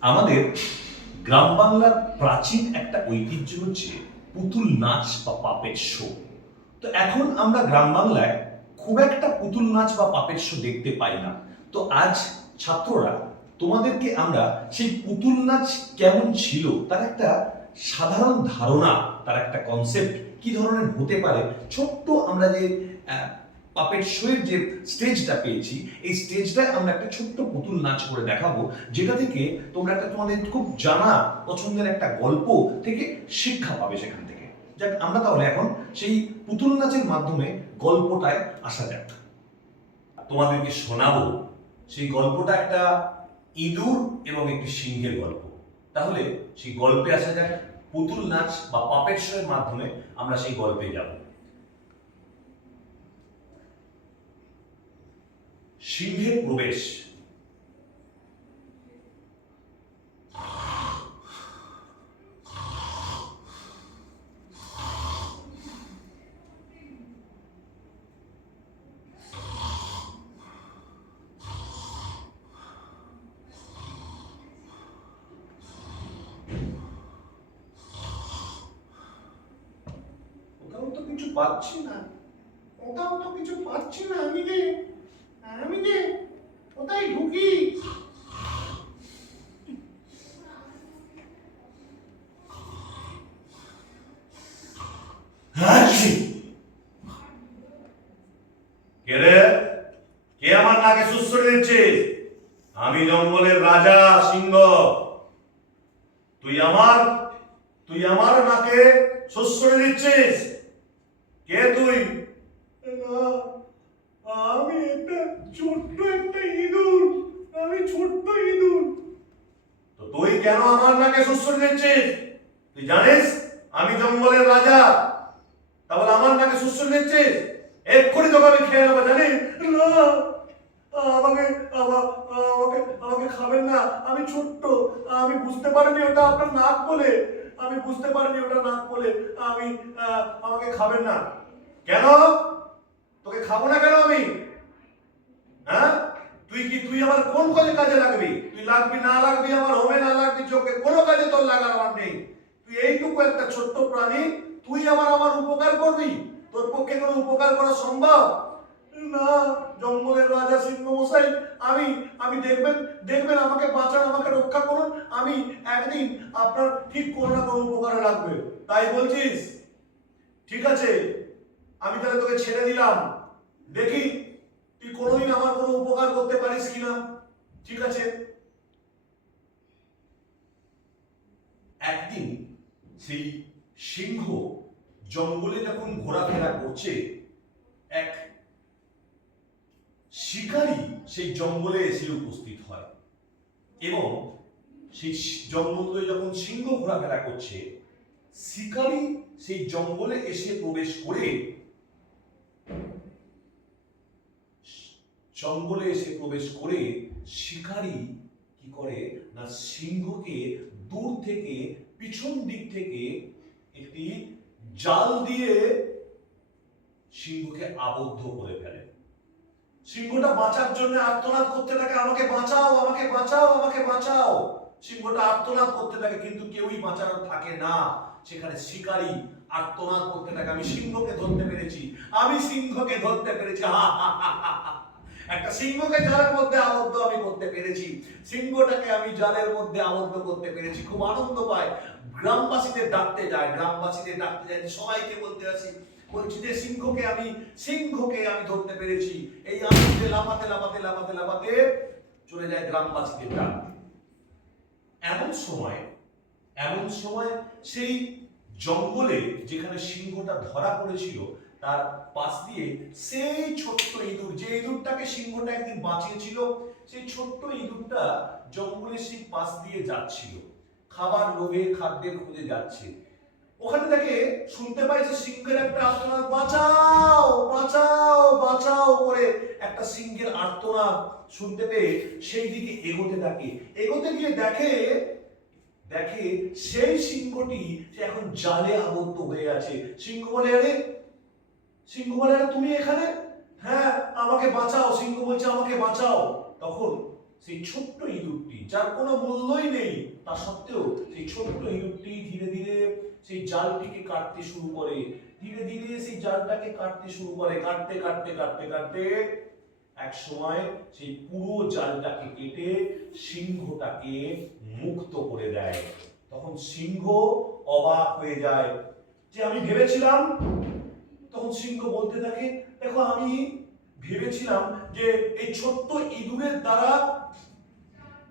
আমাদের গ্রাম বাংলার প্রাচীন একটা ঐতিহ্য হচ্ছে পুতুল নাচ বা পাপেট শো। তো এখন আমরা গ্রাম বাংলায় খুব একটা পুতুল নাচ বা পাপেট শো দেখতে পাই না। তো আজ ছাত্ররা তোমাদেরকে আমরা সেই পুতুল নাচ কেমন ছিল তার একটা সাধারণ ধারণা, তার একটা কনসেপ্ট কি ধরনের হতে পারে, ছোট্ট আমরা যে পাপেট শোয়ের যে স্টেজটা পেয়েছি, এই স্টেজটায় আমরা একটা ছোট্ট পুতুল নাচ করে দেখাবো, যেটা থেকে তোমরা একটা তোমাদের খুব জানা পছন্দের একটা গল্প থেকে শিক্ষা পাবে সেখান থেকে। যাক, আমরা তাহলে এখন সেই পুতুল নাচের মাধ্যমে গল্পটায় আসা যাক। তোমাদেরকে শোনাবো সেই গল্পটা একটা ইঁদুর এবং একটি সিংহের গল্প। তাহলে সেই গল্পে আসা যাক। পুতুল নাচ বা পাপেট শো এর মাধ্যমে আমরা সেই গল্পে যাব। সিংহের প্রবেশ। কোথাও তো কিছু পাচ্ছি না, কোথাও তো কিছু পাচ্ছি না। আমি যে কোথায় ঢুকি? কে রে? কে আমার নাকে সুশ্রুড়ি দিচ্ছিস? আমি জঙ্গলের রাজা সিংহ। তুই আমার তুই আমার নাকে সুশ্রুড়ি দিচ্ছিস? কে তুই? না, আমি একটা ছোট্ট একটা ইঁদুর। আমি ছোট্ট ইঁদুর। তো তুই কেন আমার নাকে সুশ্রুড়ি দিচ্ছিস? তুই জানিস আমি জঙ্গলের রাজা, তাহলে আমার নাকে সুশ্রুড়ি দিচ্ছিস? এক্ষুনি তোকে আমি খেয়ে নেবো, জানিস? না, আমাকে আমা- আমাকে আমাকে খাবেন না। আমি ছোট্ট, আমি বুঝতে পারিনি ওটা আপনার নাক বলে। আমি বুঝতে পারিনি ওটা নাক বলে। আমি আমাকে খাবেন না। কেন? তোকে খাবো না কেন আমি? হ্যাঁ, তুই আমার কোন কাজে কাজে লাগবি? তুই লাগবি না লাগবি আমার হোমে, না লাগবি চোখে, কোনো কাজে তোর লাগার আমার নেই। তুই এইটুকু একটা ছোট্ট প্রাণী, তুই আমার উপকার করবি? তোর পক্ষে কোনো উপকার করা সম্ভব? না, জঙ্গলের রাজা সিংহ মশাই, আমি আমি দেখবেন দেখবেন আমাকে বাঁচান, আমাকে রক্ষা করুন। আমি একদিন আপনার ঠিক কোনো না কোনো উপকারে লাগবে। তাই বলছিস? ঠিক আছে, আমি তাহলে তোকে ছেড়ে দিলাম। দেখি তুই কোনোদিন আমার কোনো উপকার করতে পারিস কিনা। ঠিক আছে। একদিন সেই সিংহ জঙ্গলে যখন ঘোরাফেরা করছে, এক শিকারী সেই জঙ্গলে এসে উপস্থিত হয় এবং সেই জঙ্গলে যখন সিংহ ঘোরাফেরা করছে, শিকারী সেই জঙ্গলে এসে প্রবেশ করে শিকারী কি করে না, সিংহকে দূর থেকে পিছন দিক থেকে একটি জাল দিয়ে সিংহকে আবদ্ধ করে ফেলে। সিংহটা বাঁচার জন্য আর্তনাদ করতে থাকে, আমাকে বাঁচাও, আমাকে বাঁচাও, আমাকে বাঁচাও। সিংহটা আর্তনাদ করতে থাকে, কিন্তু কেউই বাঁচানোর থাকে না। সেখানে শিকারী আর্তনাদ করতে থাকে, আমি সিংহকে ধরতে পেরেছি, আমি সিংহকে ধরতে পেরেছি, হা হা হা হা হা। একটা সিংহকে জালের মধ্যে আবদ্ধ আমি করতে পেরেছি, সিংহটাকে আমি জালের মধ্যে আবদ্ধ করতে পেরেছি। খুব আনন্দ পায়, গ্রামবাসীদের ডাকতে যায়, সবাইকে বলতে আসি, বলছি যে সিংহকে আমি ধরতে পেরেছি। এই আনন্দে লাফাতে লাফাতে লাফাতে লাফাতে চলে যায় গ্রামবাসীদের ডাকতে। এমন সময় সেই জঙ্গলে যেখানে সিংহটা ধরা পড়েছিল, তার পাশ দিয়ে সেই ছোট্ট ইঁদুর, যে ইঁদুরটাকে সিংহটা একদিন বাঁচিয়েছিল, সেই ছোট্ট ইঁদুরটা জঙ্গলের সেই পাশ দিয়ে যাচ্ছিল, খাবার লোভে, খাদ্যের খুঁজে যাচ্ছে। ওখানে থেকে শুনতে পাইছে সিংহের একটা আর্তনাদ, বাঁচাও বাঁচাও বাঁচাও করে একটা সিংহের আর্তনাদ শুনতে পেয়ে সেই দিকে এগোতে গিয়ে দেখে সেই সিংহটি সে এখন জালে আবদ্ধ হয়ে আছে। সিংহ বলে, আরে তুমি এখানে? হ্যাঁ, আমাকে বাঁচাও। সিংহ বলছে, আমাকে বাঁচাও। তখন সেই ছোট্ট ইঁদুরটি, যার কোনো মূল্যই নেই, তা সত্ত্বেও সেই ছোট্ট ইঁদুরটি ধীরে ধীরে সেই জালটিকে কাটতে শুরু করে, ধীরে ধীরে সেই জালটাকে কাটতে শুরু করে, কাটতে কাটতে কাটতে কাটতে এক সময় সেই পুরো জালটাকে কেটে সিংহটাকে মুক্ত করে দেয়। তখন সিংহ অবাক হয়ে যায় যে আমি ভেবেছিলাম, তখন সিংহ বলতে থাকে, দেখো আমি ভেবেছিলাম যে এই ছোট্ট ইঁদুরের দ্বারা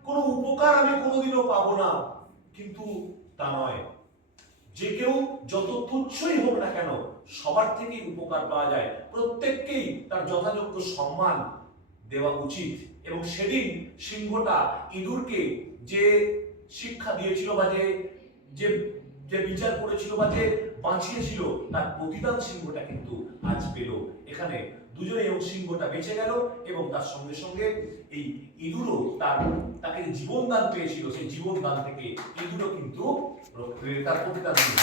কোনো উপকার আমি কোনোদিনও পাবো না, কিন্তু তা নয়। যে কেউ যত তুচ্ছই হোক না কেন, সবার থেকেই উপকার পাওয়া যায়, প্রত্যেককেই তার যথাযোগ্য সম্মান দেওয়া উচিত। এবং সেদিন সিংহটা ইঁদুরকে যে শিক্ষা দিয়েছিল বা যে যে যে বিচার করেছিল বা যে বাঁচিয়েছিল, তার প্রতিদান সিংহটা কিন্তু আজ পেল। এখানে দুজনে, এবং সিংহটা বেঁচে গেল এবং তার সঙ্গে সঙ্গে এই ইঁদুরও তাকে যে জীবন দান পেয়েছিল, সেই জীবন দান থেকে ইঁদুরও কিন্তু তার প্রতিদান দিল।